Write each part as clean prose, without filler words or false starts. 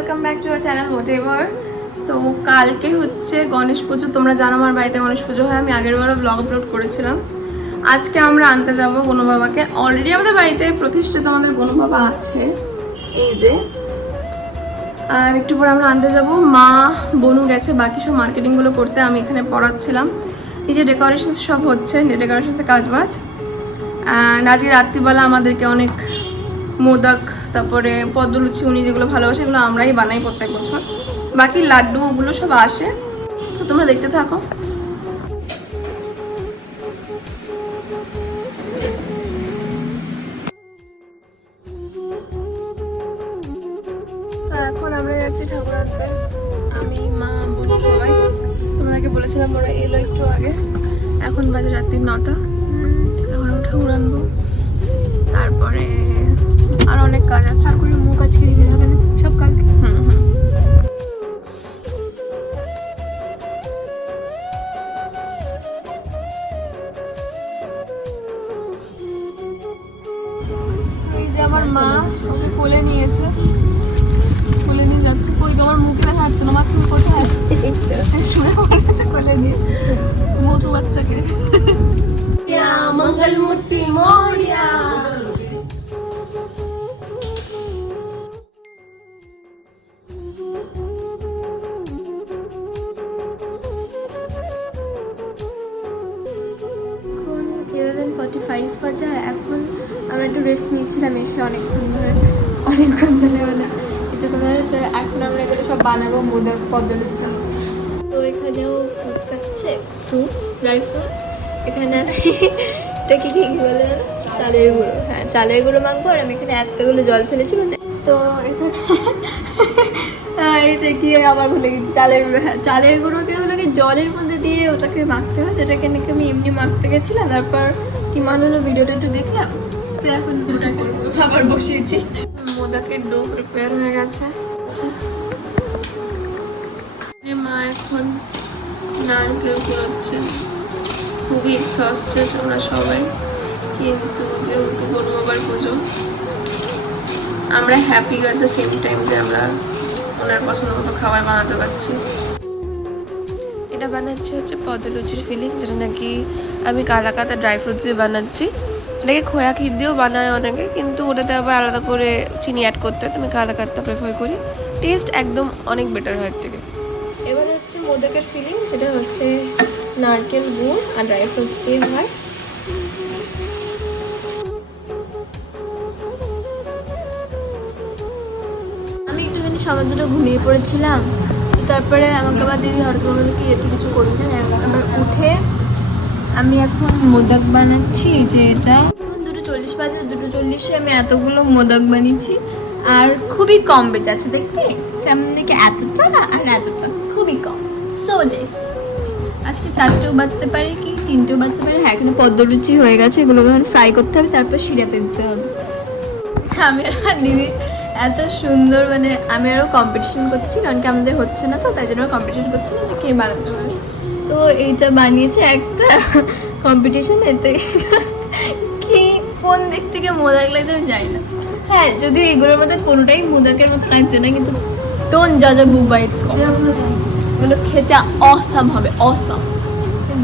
Welcome back to our channel what ever. So কালকে হচ্ছে গণেশ পুজো। তোমরা জানো আমার বাড়িতে গণেশ পুজো হয়, আমি আগের বারও ব্লগ আপলোড করেছিলাম। আজকে আমরা আনতে যাব গনু বাবাকে। অলরেডি আমাদের বাড়িতে প্রতিষ্ঠিত আমাদের গনু বাবা আছে, এই যে। আর একটু পরে আমরা আনতে যাব। মা বনু গেছে বাকি সব মার্কেটিংগুলো করতে, আমি এখানে পড়াচ্ছিলাম। এই যে ডেকোরেশন সব হচ্ছে, ডেকোরেশনসের কাজবাজ। অ্যান্ড আজকে রাত্রিবেলা আমাদেরকে অনেক মোদক, তারপরে পদ্মলুচি, উনি যেগুলো ভালোবাসে এগুলো আমরাই বানাই প্রত্যেক বছর। বাকি লাড্ডু ওগুলো সব আসে, তো তোমরা দেখতে থাকো। এখন আমরা যাচ্ছি ঠাকুর আনতে, আমি মা বোন সবাই। তোমাদেরকে বলেছিলাম ওরা এলো একটু আগে। এখন বাজে রাত্রি 9টা। এখন আমরা ঠাকুর আনবো, তারপরে আর অনেক কাজ আছে। আর কোনো মুখ আজকে দিবি হবে না, সব কালকে। এই যে আমার মা ওকে কোলে নিয়েছে, কোলে নিয়ে যাচ্ছে। কই তোমার মুখ দেখা যাচ্ছে না, মা তুমি কোথায়? শুয়ে পড়েছে কোলে নিয়ে মোটু বাচ্চাকে। মঙ্গল মূর্তি মোরিয়া। এখন 11:45 বাজে। এখন আমরা একটু রেস্ট নিচ্ছিলাম এসে অনেকক্ষণ ধরে মানে এখন আমরা এগুলো সব বানাবো, মোদক, পদ্মলুচি। তো এখানেও ফ্রুটস খাচ্ছে, ফ্রুটস, ড্রাই ফ্রুটস। এখানে আমি এটা কি ঠিক বলে, চালের গুঁড়ো। হ্যাঁ, চালের গুঁড়ো মাখবো। আর আমি এখানে এতগুলো জল ফেলেছি, মানে তো এখানে এই যে কি আবার ভুলে গেছি, চালের গুঁড়ো। হ্যাঁ, চালের গুঁড়োকে ওটাকে জলের মধ্যে দিয়ে ওটাকে মাখতে হয়, যেটাকে নাকি আমি এমনি মাখতে গেছিলাম। তারপর কি মান হলো, ভিডিওটা একটু দেখলাম, তো এখন ওটা করবো, আবার বসিয়েছি। মোদকের ডো প্রিপেয়ার হয়ে গেছে। মা এখন নারকেল কুড়োচ্ছে। খুবই এক্সস্টেড আমরা সবাই, কিন্তু যেহেতু গনু বাবার পুজো, আমরা happy at the same time যে আমরা ওনার পছন্দ মতো খাবার বানাতে পারছি। এটা বানাচ্ছি হচ্ছে পদ্মলুচির ফিলিং, যেটা নাকি আমি কালাকাতা ড্রাই ফ্রুটস দিয়ে বানাচ্ছি। এটাকে খোয়া ক্ষীর দিয়েও বানায় অনেকে, কিন্তু ওটাতে আবার আলাদা করে চিনি অ্যাড করতে হয়। তো আমি কালাকাতা প্রেফার করি, টেস্ট একদম অনেক বেটার হয় এর থেকে। এবার হচ্ছে মোদকের ফিলিং, যেটা হচ্ছে নারকেল, গুড় আর ড্রাই ফ্রুটস দিয়ে হয়। আমি একটু জানি সবার জন্য ঘুমিয়ে পড়েছিলাম। তারপরে আমাকে আবার দিদি হঠাৎ বললো কি এত কিছু করি না। আবার উঠে আমি এখন মোদক বানাচ্ছি। যে এটা 2:40 বাজে, 2:40-এ আমি এতগুলো মোদক বানিয়েছি। আর খুবই কম বেঁচে আছে, দেখতে যেমন নাকি এতটা আর এতটা, খুবই কম, সো লেস। আজকে 4টেও বাজতে পারে কি 3টেও বাজতে পারে। হ্যাঁ, এখানে পদ্মলুচি হয়ে গেছে, এগুলোকে এখন ফ্রাই করতে হবে, তারপর শিরাতে দিতে হবে। আমি আর দিদি এত সুন্দর, মানে আমি আরও কম্পিটিশন করছি, কারণ কি আমাদের হচ্ছে না, তো তাই জন্য কম্পিটিশন করছি যে কে বানাতে পারে। তো এইটা বানিয়েছে একটা কম্পিটিশন, এতে কি কোন দিক থেকে মোদক লাগছে আমি জানি না। হ্যাঁ, যদিও এগুলোর মধ্যে কোনোটাই মোদকের মতো লাগছে না, কিন্তু ডোন্ট জাজ আ বুক বাই ইটস কভার। এগুলো খেতে অসাম হবে, অসাম।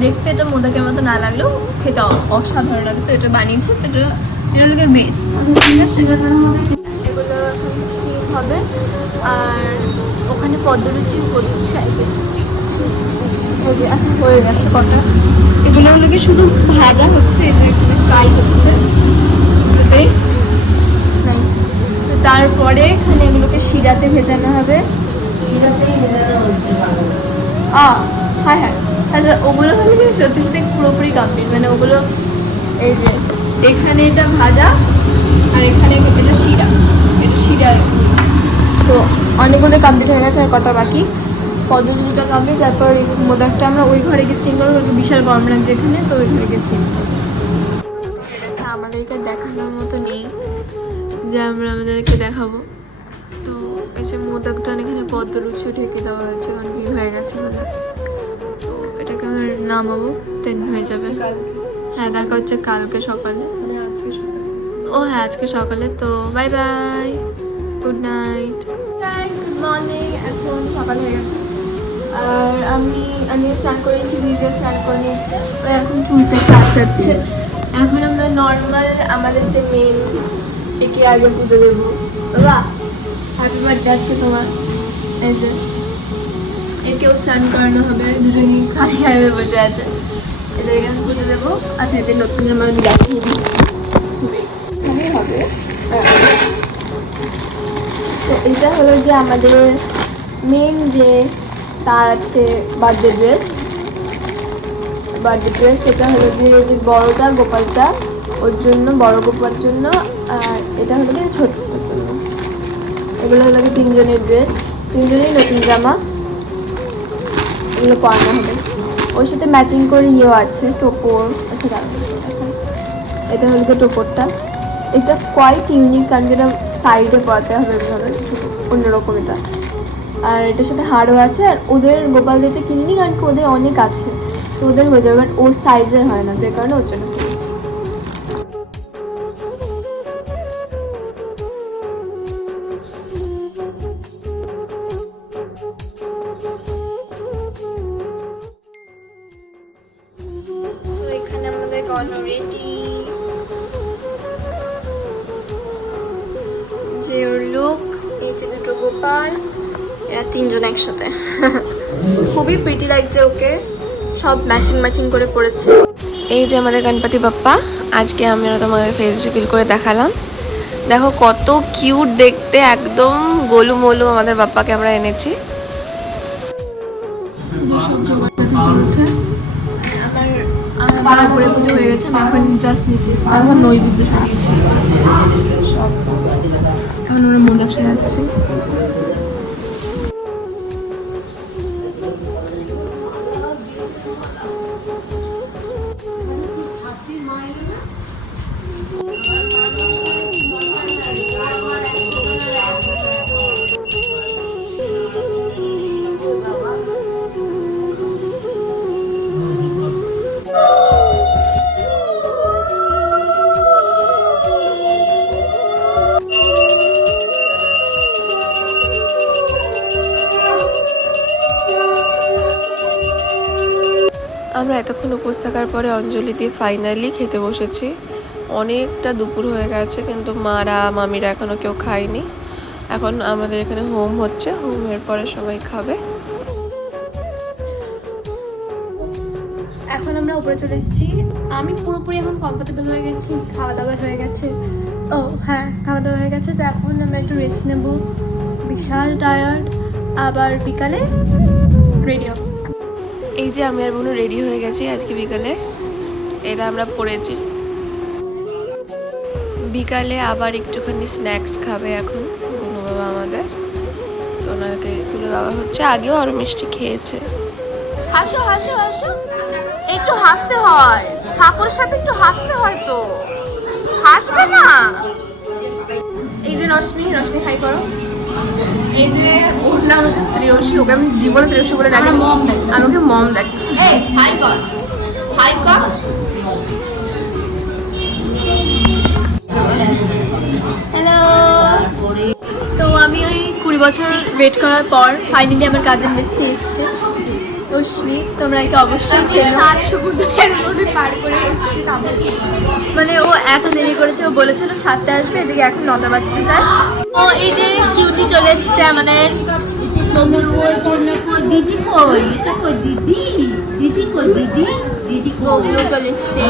দেখতে এটা মোদকের মতো না লাগলেও খেতে অসাধারণ হবে। তো এটা বানিয়েছে, তো এটা লোকে বেস্ট, ঠিক আছে। এগুলো স্টিম হবে। আর ওখানে পদ্মলুচি হচ্ছে, আই গেস হচ্ছে। আচ্ছা, হয়ে গেছে কটা। এগুলো লোকে শুধু ভাজা হচ্ছে, এই যে ফ্রাই হচ্ছে। নাইস। তারপরে এখানে এগুলোকে শিরাতে ভেজানো হবে। হ্যাঁ হ্যাঁ, আচ্ছা ওগুলো হলে প্রতিষ্ঠিত পুরোপুরি কমপ্লিট। মানে ওগুলো এই যে এখানে এটা ভাজা, আর এখানে এটা শিরা, এটা শিরা। তো অনেকগুলো কমপ্লিট হয়ে গেছে, আর কটা বাকি। পদ্মলুচিটা কমপ্লিট। তারপর মোদকটা আমরা ওই ঘরে গিয়ে স্টিম করবো, বিশাল গরম লাগছে এখানে, তো ওই ঘরে গিয়ে স্টিম করবো। আচ্ছা, আমাদেরকে দেখানোর মতো নেই যে আমরা আমাদেরকে দেখাবো। তো এই যে মোদকটা এখানে পদ্মলুচি ঢেকে দেওয়া হয়েছে, কারণ কি হয়ে গেছে বলে। তো এটাকে আমার নামাবো, 10 হয়ে যাবে। হ্যাঁ, দেখা হচ্ছে কালকে সকালে। ও হ্যাঁ, আজকে সকালে। তো bye bye, good night guys, good morning. সকাল হয়ে গেছে। আর আমি স্নান করে নিয়েছি, দিদিও স্নান করে নিয়েছে। ও এখন চুলতে একটু আঁচাচ্ছে। এখন আমরা নর্মাল আমাদের যে মেন একে আগে পুজো দেবো। বাবা হ্যাপি বার্থডে আজকে তোমার। এই যে একেও স্নান করানো হবে, দুজনেই খালি হাইওয়ে বসে আছে। এদেরকে পুজো দেবো। আচ্ছা এদের নতুন জামা আমি দেখিয়ে দিই, হবে। তো এটা হলো যে আমাদের মেন যে তার আজকে বার্থডে ড্রেস। এটা হলো যে বড়টা গোপালটা ওর জন্য, বড় গোপাল জন্য। আর এটা হলো যে ছোটটার জন্য। এগুলো হলো যে তিনজনের ড্রেস, তিনজনেই নতুন জামা। এগুলো পরানো হবে। ওর সাথে ম্যাচিং করে ইয়েও আছে, টোপর। আচ্ছা দাঁড়ান, এটা হলো যে টোপরটা। এটা কোয়াইট ইউনিক, কারণ যেটা সাইডে পরাতে হবে এভাবে অন্যরকম এটা। আর এটার সাথে হারও আছে। আর ওদের গোপালদের এটা কিনিনি, কারণ কি ওদের অনেক আছে, তো ওদের হয়ে যাবে, বাট ওর সাইজের হয় না, যে কারণে ওর জন্য কিনেছি। এখানে আমাদের গয়না রেডি, যে ওর লুক। এই যে দুটো গোপাল, এরা তিনজন একসাথে। খুবই প্রিটি লাগছে ওকে, সব ম্যাচিং করে পড়েছে। এই যে আমাদের গণপতি বাপ্পা, আজকে আমরা তোমাদের ফেস রিভিল করে দেখালাম। দেখো কত কিউট দেখতে, একদম গোলু মোলু আমাদের বাপ্পাকে আমরা এনেছি। আমার ঘরে পুজো হয়ে গেছে, আমি এখন জাস্ট নিচ্ছি, এখন নৈবেদ্য সাজিয়েছি সব। এখন ওরা মোদক সাজাচ্ছে। আমরা এতক্ষণ উপোস থাকার পরে অঞ্জলি দিয়ে ফাইনালি খেতে বসেছি। অনেকটা দুপুর হয়ে গেছে, কিন্তু মারা মামিরা এখনও কেউ খায়নি। এখন আমাদের এখানে হোম হচ্ছে, হোমের পরে সবাই খাবে। এখন আমরা উপরে চলে এসেছি। আমি পুরোপুরি এখন কমফোর্টেবল হয়ে গেছি, খাওয়া দাওয়া হয়ে গেছে। ও হ্যাঁ, খাওয়া দাওয়া হয়ে গেছে। তো এখন আমরা একটু রেস্ট নেব, বিশাল টায়ার্ড। আবার বিকালে রেডি হব। এই যে আমি আর বোনও রেডি হয়ে গেছি আজকে বিকালে। এটা আমরা পড়েছি, বিকালে আবার একটুখানি স্ন্যাক্স খাবে এখন বোনু বাবা আমাদের, তো ওনাকে এগুলো দেওয়া হচ্ছে। আগেও আরো মিষ্টি খেয়েছে। হাসো হাসো হাসো, একটু হাসতে হয়, ঠাকুরের সাথে একটু হাসতে হয়, তো হাসবে না। এই যে রশনি হাই করো। এই যে ওর নাম হচ্ছে ত্রেয়সী, ওকে আমি জীবনে ত্রেয়সী বলে ডাকি, আমাকে মম ডাকি। এই হাই কর, হাই কর। হ্যালো। তো আমি ওই 20 বছর ওয়েট করার পর ফাইনালি আমার কাজিন মিষ্টি এসছে, রশ্মি। তোমরা একে অবশ্যই চেনো, 7 সমুদ্রের মধ্যে পার করে এসেছি। মানে ও এত দেরি করেছে, ও বলেছিল 7টায় আসবে, এদিকে এখন 9টা বাজতে যায়। ও এই যে কিউটি চলে এসছে আমাদের। দিদি কই, এটা কই দিদি, দিদি কই দিদি, দিদি কই চলে এসছে,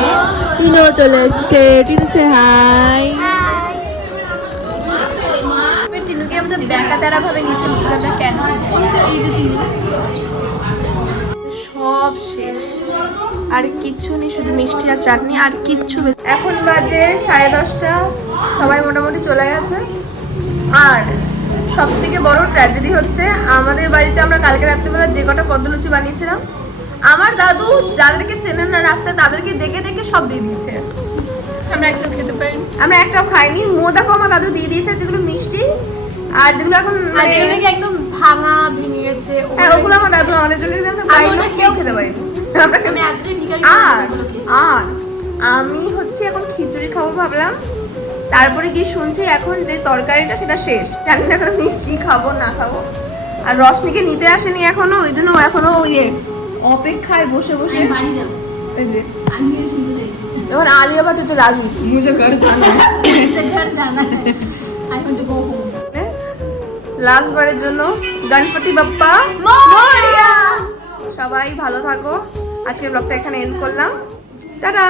টিনো চলে এসছে। টিনো সে হাই। টিনুকে আমাদের ব্যাকা তেরা ভাবে নিচে বুঝলাম না কেন। এই যে টিনু, সব শেষ, আর কিচ্ছু নেই, শুধু মিষ্টি আর চাটনি, আর কিচ্ছু। এখন বাজে 10:30, সবাই মোটামুটি চলে গেছে। আর সব থেকে বড় ট্র্যাজেডি হচ্ছে, আমাদের বাড়িতে আমরা কালকে রাত্রেবেলা যে কটা পদ্মলুচি বানিয়েছিলাম, আমার দাদু যাদেরকে চেনেন না রাস্তায়, তাদেরকে ডেকে ডেকে সব দিয়ে দিয়েছে। আমরা একটাও খেতে পারিনি, আমরা একটাও খাইনি। মোদাকও আমার দাদু দিয়ে দিয়েছে, যেগুলো মিষ্টি আর যেগুলো এখন একদম ভাঙা ভেঙে গেছে, ওগুলো আমার দাদু আমাদের জন্য কেউ খেতে পারিনি। আর আমি হচ্ছে এখন খিচুড়ি খাবো ভাবলাম, তারপরে গিয়ে শুনছি এখন যে তরকারিটা সেটা শেষ। জানি না এখন আমি কি খাবো না খাবো। আর রশনিকে নিতে আসেনি এখনো, ওই জন্য ও এখনো ইয়ে অপেক্ষায় বসে বসে। বাড়ি যাবো, এই যে আমি শুনতে চাইছি এবার আলিয়া ভাট হচ্ছে রাজি, মুঝে ঘর জানা ঘর জানা I want to go home. Last বারের জন্য গণপতি বাপ্পা মোরিয়া। সবাই ভালো থাকো, আজকের ব্লগটা এখানে এন্ড করলাম, টাটা।